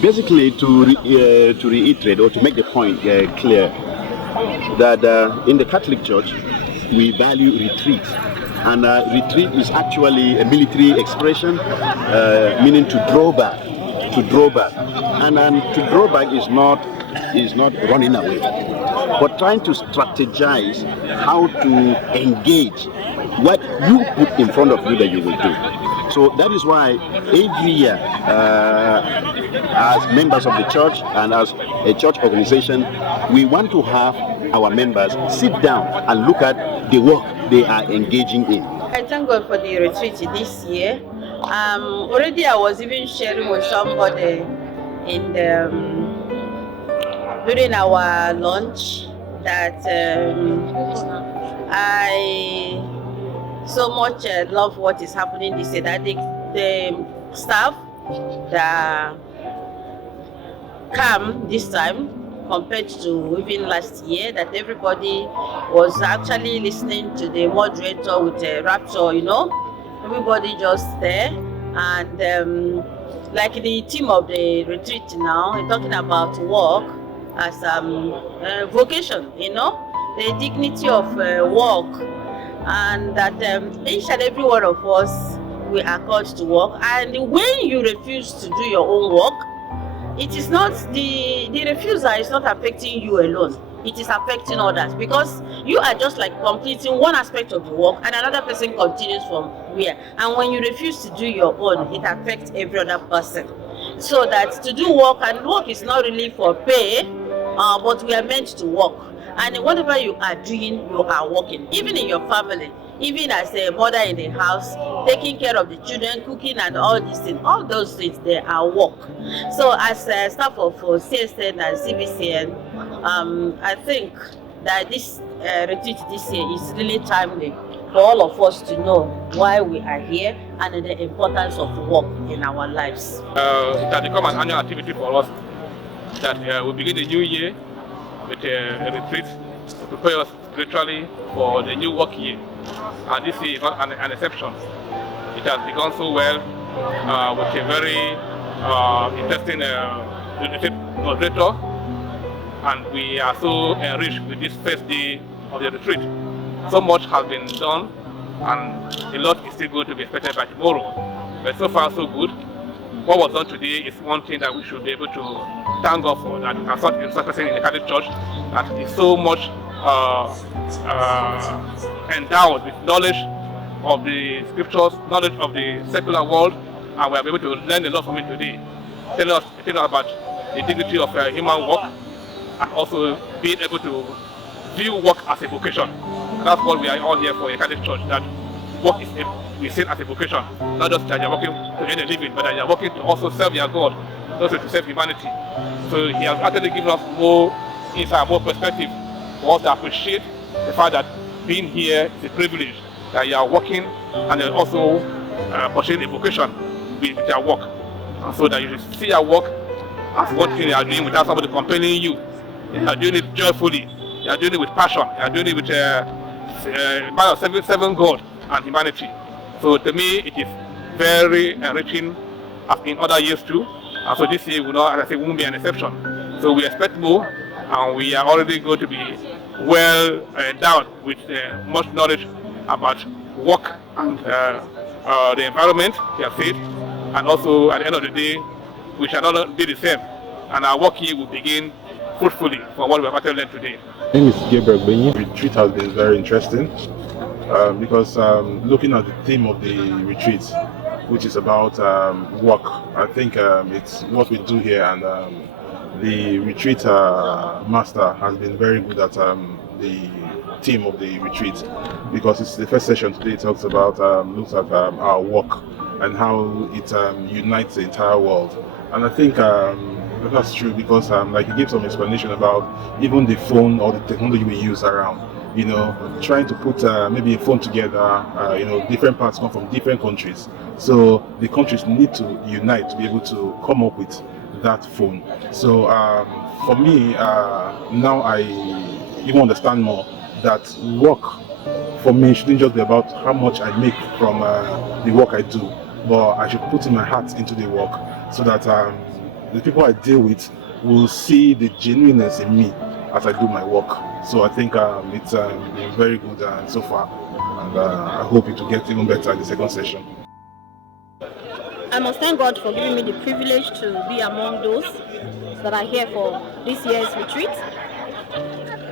Basically, to reiterate or to make the point clear, that in the Catholic Church we value retreat, and retreat is actually a military expression, meaning to draw back, and to draw back is not running away, but trying to strategize how to engage what you put in front of you that you will do. So that is why every year, as members of the church and as a church organization, we want to have our members sit down and look at the work they are engaging in. I thank God for the retreat this year. Already I was even sharing with somebody in the, during our lunch that I so much love what is happening this year, that the staff that come this time compared to even last year, that everybody was actually listening to the moderator with a rapture, everybody just there. And like the theme of the retreat now, we're talking about work as vocation, the dignity of work, and that each and every one of us, we are called to work. And when you refuse to do your own work, it is not the refusal is not affecting you alone. It is affecting others, because you are just like completing one aspect of the work and another person continues from where. And when you refuse to do your own, it affects every other person. So that to do work, and work is not really for pay, but we are meant to work. And whatever you are doing, you are working. Even in your family, even as a mother in the house, taking care of the children, cooking and all these things, all those things, they are work. So as a staff of CSN and CBCN, I think that this retreat this year is really timely for all of us to know why we are here and the importance of work in our lives. It has become an annual activity for us that we begin the new year with a retreat to prepare us spiritually for the new work year. And this year is not an exception. It has begun so well with a very interesting moderator, and we are so enriched with this first day of the retreat. So much has been done, and a lot is still going to be expected by tomorrow. But so far so good. What was done today is one thing that we should be able to thank God for, that as such person in the Catholic Church that is so much endowed with knowledge of the scriptures, knowledge of the secular world, and we are able to learn a lot from it today. Tell us about the dignity of human work, and also being able to view work as a vocation. And that's what we are all here for in the Catholic Church, that work is we see it as a vocation, not just that you're working to earn a living, but that you're working to also serve your God, also to serve humanity. So he has actually given us more insight, more perspective for us to appreciate the fact that being here is a privilege, that you are working and you're also pursuing a vocation with your work. And so that you see your work as one thing you are doing without somebody compelling you. You are doing it joyfully, you are doing it with passion, you are doing it with part of serving God and humanity. So to me, it is very enriching, as in other years too. And so this year won't be an exception. So we expect more, and we are already going to be well endowed with much knowledge about work and the environment, you have said. And also at the end of the day, we shall not be the same. And our work here will begin fruitfully for what we have actually learned today. My name is Gabriel Benyi. The retreat has been very interesting because looking at the theme of the retreat, which is about work, I think it's what we do here, and the retreat master has been very good at the theme of the retreat, because it's the first session today. It talks about looks at our work and how it unites the entire world, and I think that's true, because like he gave some explanation about even the phone or the technology we use around, trying to put maybe a phone together, different parts come from different countries, so the countries need to unite to be able to come up with that phone. So for me, now I even understand more that work for me shouldn't just be about how much I make from the work I do, but I should put in my heart into the work, so that the people I deal with will see the genuineness in me as I do my work. So I think it's been very good so far, and I hope it will get even better in the second session. I must thank God for giving me the privilege to be among those that are here for this year's retreat,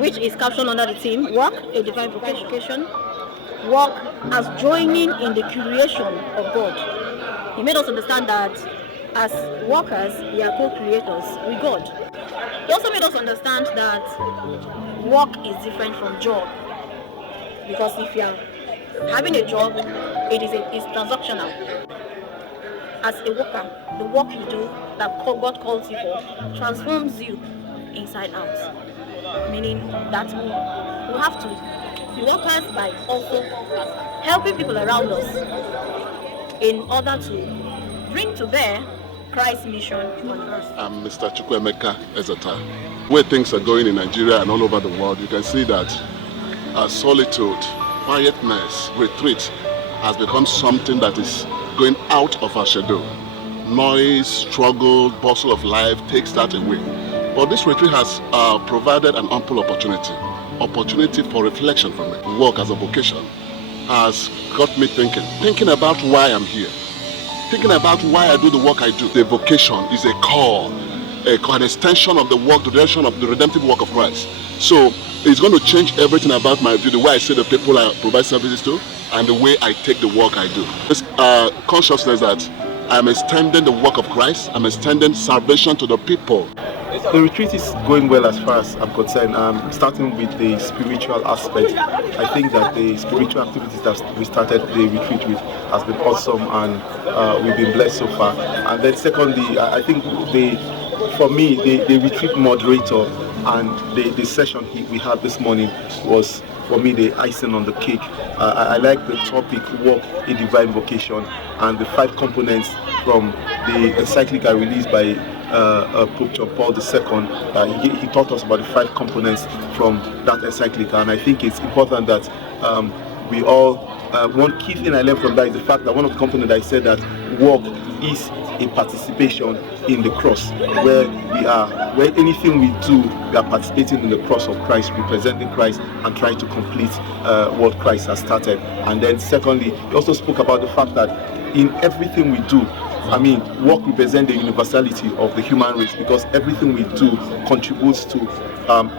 which is captioned under the theme, Work, a Divine Vocation. Work as joining in the creation of God. He made us understand that as workers, we are co-creators with God. He also made us understand that work is different from job. Because if you are having a job, it's transactional. As a worker, the work you do that God calls you for transforms you inside out. Meaning that we have to be workers by also helping people around us in order to bring to bear Christ's mission on earth. I'm Mr. Chukwemeka Ezeta. Where things are going in Nigeria and all over the world, you can see that solitude, quietness, retreat has become something that is going out of our schedule. Noise, struggle, bustle of life takes that away. But this retreat has provided an ample opportunity for reflection from it. Work as a vocation has got me thinking about why I'm here, thinking about why I do the work I do. The vocation is a call, an extension of the work, the direction of the redemptive work of Christ. So it's going to change everything about my view, the way I see the people I provide services to, and the way I take the work I do. This consciousness that I'm extending the work of Christ, I'm extending salvation to the people. The retreat is going well as far as I'm concerned. Starting with the spiritual aspect, I think that the spiritual activities that we started the retreat with has been awesome, and we've been blessed so far. And then secondly, I think for me, the retreat moderator and the session we had this morning was, for me, the icing on the cake. I like the topic, Work, a Divine Vocation, and the 5 components from the encyclical released by Pope John Paul II. He taught us about the 5 components from that encyclical, and I think it's important that we all, one key thing I learned from that is the fact that one of the components I said that work is a participation in the cross, where anything we do, we are participating in the cross of Christ, representing Christ and trying to complete what Christ has started. And then secondly, he also spoke about the fact that in everything we do, work represents the universality of the human race, because everything we do contributes to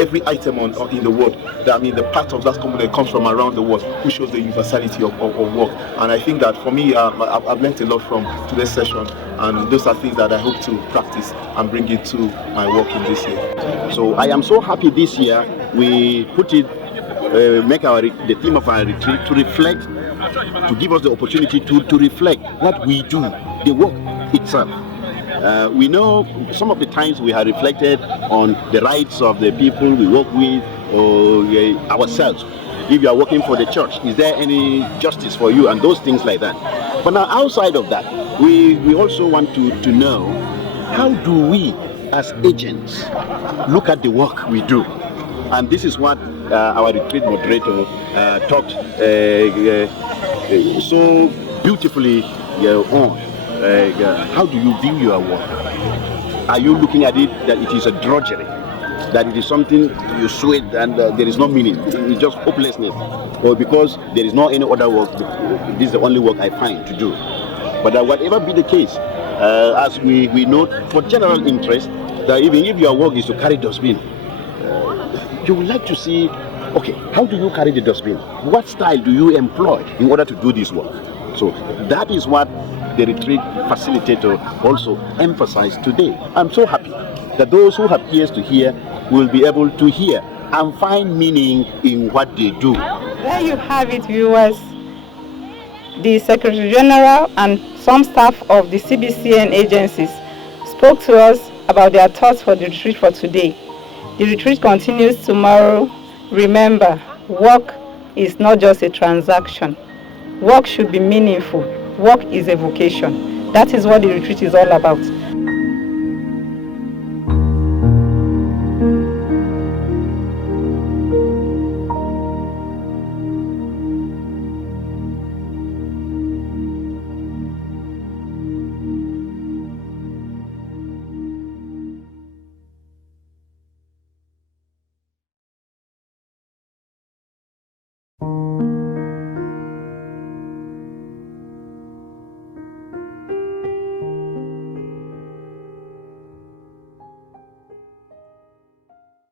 every item in the world. The part of that component comes from around the world, which shows the universality of work. And I think that for me, I've learned a lot from today's session, and those are things that I hope to practice and bring into my work in this year. So I am so happy this year we put it, make the theme of our retreat to reflect, to give us the opportunity to reflect what we do, the work itself. We know some of the times we have reflected on the rights of the people we work with or ourselves. If you are working for the church, is there any justice for you, and those things like that. But now outside of that, we also want to know, how do we as agents look at the work we do? And this is what our retreat moderator talked so beautifully on. How do you view your work? Are you looking at it that it is a drudgery, that it is something you sweat and there is no meaning, it's just hopelessness, or because there is no any other work, this is the only work I find to do? But whatever be the case, as we note for general interest, that even if your work is to carry dustbin, you would like to see, okay, how do you carry the dustbin? What style do you employ in order to do this work? So that is what the retreat facilitator also emphasized today. I'm so happy that those who have ears to hear will be able to hear and find meaning in what they do. There you have it, viewers. The Secretary General and some staff of the CBCN agencies spoke to us about their thoughts for the retreat for today. The retreat continues tomorrow. Remember, work is not just a transaction. Work should be meaningful. Work is a vocation. That is what the retreat is all about.